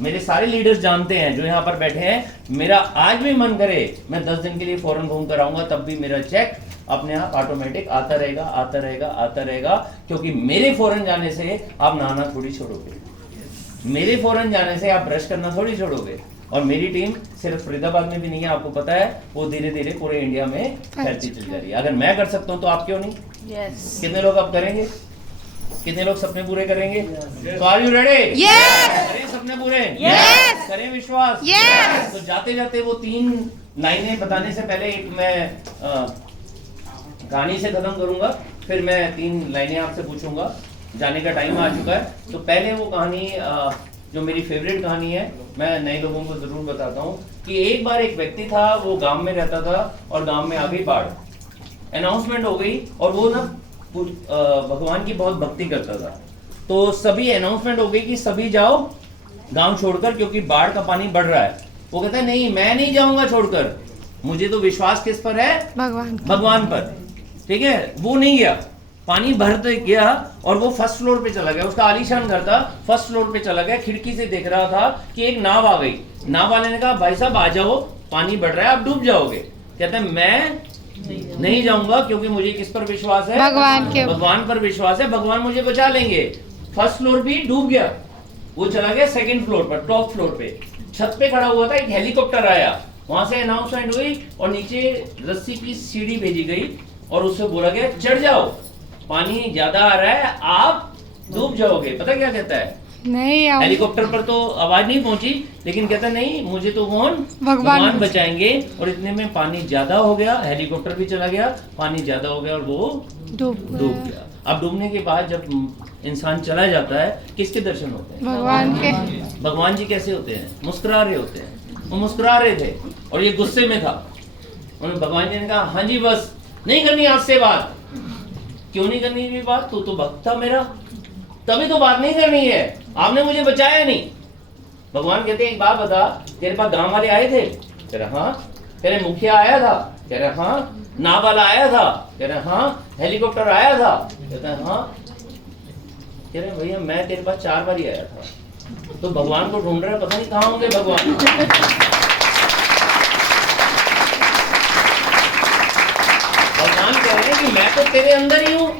मेरे सारे लीडर्स जानते हैं जो यहाँ पर बैठे हैं, मेरा आज भी मन करे मैं 10 दिन के लिए फॉरेन घूम कर आऊंगा, तब भी मेरा चेक अपने आप ऑटोमेटिक आता रहेगा, आता रहेगा, आता रहेगा। क्योंकि मेरे फॉरेन जाने से आप नहाना थोड़ी छोड़ोगे, मेरे फॉरेन जाने से आप ब्रश करना थोड़ी छोड़ोगे। और मेरी टीम सिर्फ फरीदाबाद में भी नहीं है, आपको पता है, वो धीरे धीरे पूरे इंडिया में फैलती चली जा रही है। अगर मैं कर सकता हूँ तो आप क्यों नहीं? कितने लोग अब करेंगे? कितने लोग सपने पूरे करेंगे? तो आर यू रेडी? करें सपने पूरे? करें विश्वास? तो जाते जाते वो 3 लाइनें बताने से पहले एक मैं कहानी से खत्म करूंगा, फिर मैं 3 लाइनें आपसे पूछूंगा। जाने का टाइम आ चुका है, तो पहले वो कहानी जो मेरी फेवरेट कहानी है, मैं नए लोगों को जरूर बताता हूँ कि एक बार एक व्यक्ति था, वो गांव में रहता था और गांव में आ गई बाढ़, अनाउंसमेंट हो गई और वो ना भगवान की बहुत भक्ति करता था, तो सभी अनाउंसमेंट हो गई कि सभी जाओ गांव छोड़कर क्योंकि बाढ़ का पानी बढ़ रहा है। वो कहता है नहीं, मैं नहीं जाऊंगा छोड़कर, मुझे तो विश्वास किस पर है? भगवान पर। ठीक है, वो नहीं गया, पानी भरते गया और वो फर्स्ट फ्लोर पे चला गया, उसका आलीशान घर था, फर्स्ट फ्लोर पे चला गया, खिड़की से देख रहा था कि एक नाव आ गई। नाव वाले ने कहा भाई साहब आ जाओ, पानी बढ़ रहा है, आप डूब जाओगे। कहते हैं मैं नहीं जाऊंगा क्योंकि मुझे किस पर विश्वास है? भगवान पर विश्वास है, भगवान मुझे बचा लेंगे। फर्स्ट फ्लोर भी डूब गया, वो चला गया सेकंड फ्लोर पर, टॉप फ्लोर पे छत पे खड़ा हुआ था, एक हेलीकॉप्टर आया, वहां से अनाउंसमेंट हुई और नीचे रस्सी की सीढ़ी भेजी गई और उससे बोला गया चढ़ जाओ, पानी ज्यादा आ रहा है, आप डूब जाओगे। पता क्या कहता है? नहीं, हेलीकॉप्टर पर तो आवाज नहीं पहुंची, लेकिन कहता नहीं मुझे तो कौन? भगवान बचाएंगे। और इतने में पानी ज्यादा हो गया, हेलीकॉप्टर भी चला गया, पानी ज्यादा हो गया और वो डूब गया। अब डूबने के बाद जब इंसान चला जाता है, किसके दर्शन होते हैं? भगवान के। भगवान जी कैसे होते हैं? मुस्कुरा रहे होते हैं। वो मुस्कुरा रहे थे और ये गुस्से में था। उन्होंने भगवान जी ने कहा हाँ जी बस नहीं करनी आज से बात। क्यों नहीं करनी ये बात? तू तो भक्त था मेरा, तभी तो बात नहीं करनी है, आपने मुझे बचाया नहीं। भगवान कहते एक बात बता, तेरे पास गांव वाले आए थे? कह रहा हाँ। तेरे मुखिया आया था? कह रहा हाँ। नाव वाला आया था? कह रहा हाँ। हेलीकॉप्टर आया था? कहता है हाँ। कह रहे भैया मैं तेरे पास 4 बार ही आया था, तो भगवान को ढूंढ रहा है, पता नहीं कहाँ होंगे भगवान। भगवान कह रहे हैं कि मैं तो तेरे अंदर ही हूँ,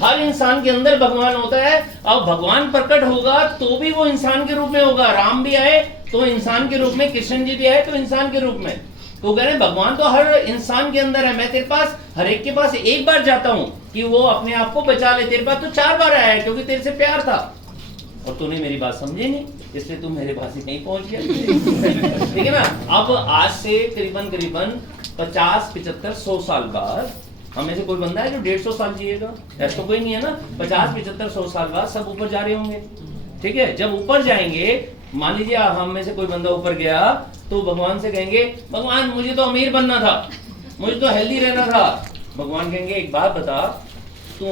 हर इंसान के अंदर भगवान होता है। अब भगवान प्रकट होगा तो भी वो इंसान के रूप में होगा, राम भी आए तो इंसान के रूप में, कृष्ण जी भी आए तो इंसान के रूप में। तो कह रहे हैं भगवान तो हर इंसान के अंदर है, मैं तेरे पास हर एक के पास एक बार जाता हूँ कि वो अपने आप को बचा ले, तेरे पास तो 4 बार आया है क्योंकि तेरे से प्यार था और तूने मेरी बात समझी नहीं, इसलिए तू मेरे पास ही नहीं पहुंच गया। ठीक है ना। अब आज से करीबन 50, 75, 100 साल बाद हमें से कोई बंदा है जो 150 साल जिएगा? ऐसा तो कोई नहीं है ना। 50, 75, 100 साल बाद सब ऊपर जा रहे होंगे। ठीक है, जब ऊपर जाएंगे, मान लीजिए हम में से कोई बंदा ऊपर गया तो भगवान से कहेंगे भगवान मुझे तो अमीर बनना था, मुझे तो हेल्दी रहना था। भगवान कहेंगे एक बात बता, तू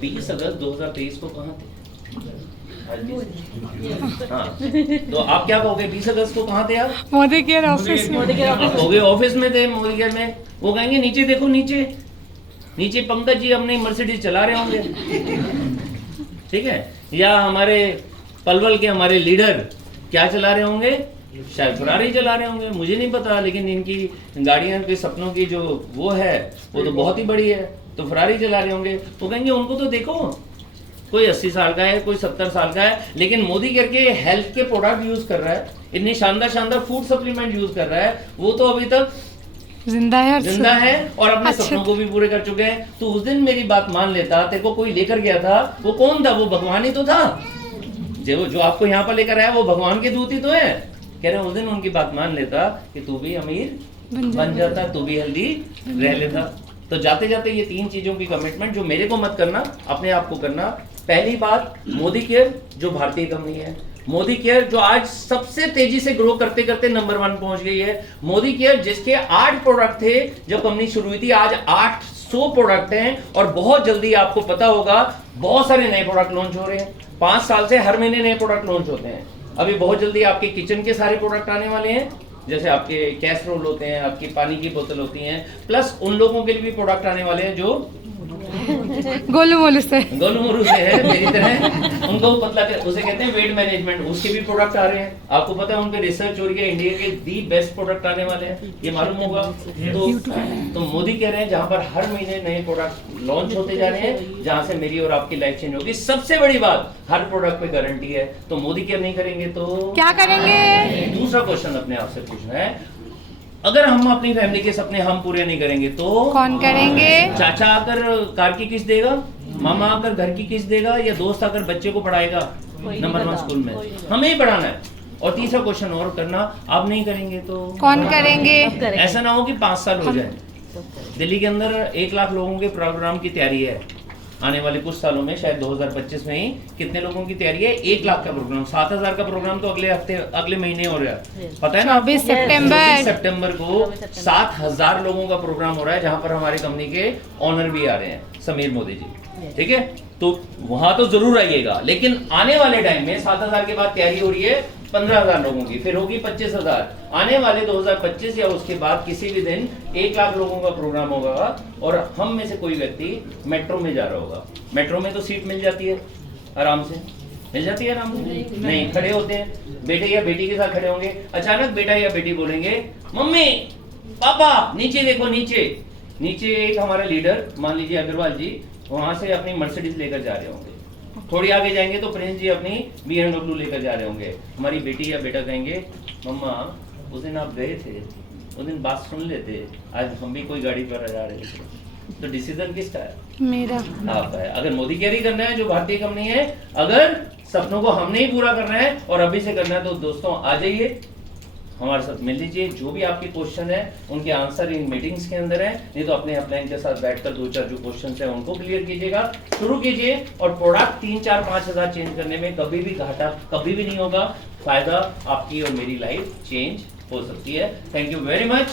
20 अगस्त 2023 को कहाँ थे? हाँ, तो आप क्या कहोगे? 20 अगस्त को कहाँ थे आप? मोदी केयर ऑफिस में। आप कहोगे ऑफिस में थे, मोदी केयर में। वो कहेंगे नीचे देखो, नीचे पंकज जी अपनी मर्सिडीज चला रहे होंगे। ठीक है, या हमारे पलवल के हमारे लीडर क्या चला रहे होंगे? शायद फरारी चला रहे होंगे, मुझे नहीं पता, लेकिन इनकी गाड़ियां के सपनों की जो वो है वो तो बहुत ही बड़ी है, तो फरारी चला रहे होंगे। वो कहेंगे उनको तो देखो, कोई 80 साल का है, कोई 70 साल का है, लेकिन मोदी करके हेल्थ के प्रोडक्ट यूज कर रहा है, इतने शानदार फूड सप्लीमेंट यूज कर रहा है, वो तो अभी तक जिंदा है और अपने सपनों को भी पूरे कर चुके हैं। तो उस दिन मेरी बात मान लेता, तेरे को कोई लेकर गया था, वो कौन था? वो भगवान ही तो था। जो आपको यहाँ पर लेकर आया वो भगवान के दूत ही तो है। कह रहे उस दिन उनकी बात मान लेता कि तू भी अमीर बन जाता, तू भी हेल्दी रह लेता। तो जाते जाते ये 3 चीजों की कमिटमेंट जो मेरे को मत करना, अपने आप को करना। पहली बात, मोदी केयर जो भारतीय कंपनी है, मोदी केयर जो आज सबसे तेजी से ग्रो करते करते नंबर 1 पहुंच गई है। मोदी केयर जिसके 8 प्रोडक्ट थे जब कंपनी शुरू हुई थी, आज 800 प्रोडक्ट हैं और बहुत जल्दी आपको पता होगा बहुत सारे नए प्रोडक्ट लॉन्च हो रहे हैं। 5 साल से हर महीने नए प्रोडक्ट लॉन्च होते हैं। अभी बहुत जल्दी आपके किचन के सारे प्रोडक्ट आने वाले हैं, जैसे आपके कैसरोल होते हैं, आपकी पानी की बोतल होती हैं, प्लस उन लोगों के लिए भी प्रोडक्ट आने वाले हैं जो गोलू मोलू से है मेरी तरह, उनको पतला कर, उसे कहते हैं वेट मैनेजमेंट, उसके भी प्रोडक्ट आ रहे हैं। आपको पता है उन पे रिसर्च हो रही है, इंडिया के दी बेस्ट प्रोडक्ट आने वाले हैं, ये मालूम होगा। तो मोदी कह रहे हैं जहां पर हर महीने नए प्रोडक्ट लॉन्च होते जा रहे हैं, जहां से मेरी और आपकी लाइफ चेंज होगी। सबसे बड़ी बात, हर प्रोडक्ट पे गारंटी है। तो मोदी केयर नहीं करेंगे तो क्या करेंगे? दूसरा क्वेश्चन अपने आप से पूछना है, अगर हम अपनी फैमिली के सपने हम पूरे नहीं करेंगे तो कौन करेंगे? चाचा आकर कार की किस्त देगा, मामा आकर घर की किस्त देगा, या दोस्त आकर बच्चे को पढ़ाएगा नंबर 1 स्कूल में? हमें ही पढ़ाना है। और तीसरा क्वेश्चन और करना, आप नहीं करेंगे तो कौन करेंगे? ऐसा ना हो कि 5 साल हो जाए। दिल्ली के अंदर 1 लाख लोगों के प्रोग्राम की तैयारी है, आने वाले कुछ सालों में शायद 2025 में ही कितने लोगों की तैयारी है? 1 लाख का प्रोग्राम, 7000 का प्रोग्राम तो अगले हफ्ते अगले महीने हो रहा है, पता है ना? 24 सितंबर 24 सितंबर को 7000 लोगों का प्रोग्राम हो रहा है, जहां पर हमारे कंपनी के ऑनर भी आ रहे हैं, समीर मोदी जी, ठीक है? तो वहां तो जरूर आइएगा, लेकिन आने वाले टाइम में 7000 के बाद तैयारी हो रही है 15000 लोगों की, फिर होगी 25000, आने वाले 2025 या उसके बाद किसी भी दिन 1 लाख लोगों का प्रोग्राम होगा और हम में से कोई व्यक्ति मेट्रो में जा रहा होगा। मेट्रो में तो सीट मिल जाती है आराम से, मिल जाती है आराम से? नहीं, खड़े होते हैं, बेटे या बेटी के साथ खड़े होंगे, अचानक बेटा या बेटी बोलेंगे मम्मी पापा नीचे देखो, नीचे एक हमारा लीडर मान लीजिए अग्रवाल जी वहां से अपनी मर्सिडीज लेकर जा रहे होंगे, थोड़ी आगे जाएंगे तो प्रिंस जी अपनी BMW लेकर जा रहे होंगे, हमारी बेटी या बेटा कहेंगे मम्मा उस दिन आप गए थे, उस दिन बात सुन लेते, आज हम भी कोई गाड़ी पर जा रहे थे। तो डिसीजन किसका है? मेरा। आपका है। अगर मोदी कैरी करना है, जो भारतीय कंपनी है, अगर सपनों को हमने ही पूरा करना है और अभी से करना है, तो दोस्तों आ जाइए, हमारे साथ मिल लीजिए, जो भी आपके क्वेश्चन है उनके आंसर इन मीटिंग्स के अंदर है, नहीं तो अपने अपलाइन के साथ बैठकर 2-4 जो क्वेश्चन है उनको क्लियर कीजिएगा, शुरू कीजिए। और प्रोडक्ट 3-4-5 हजार चेंज करने में कभी भी घाटा कभी भी नहीं होगा, फायदा आपकी और मेरी लाइफ चेंज हो सकती है। Thank you very much.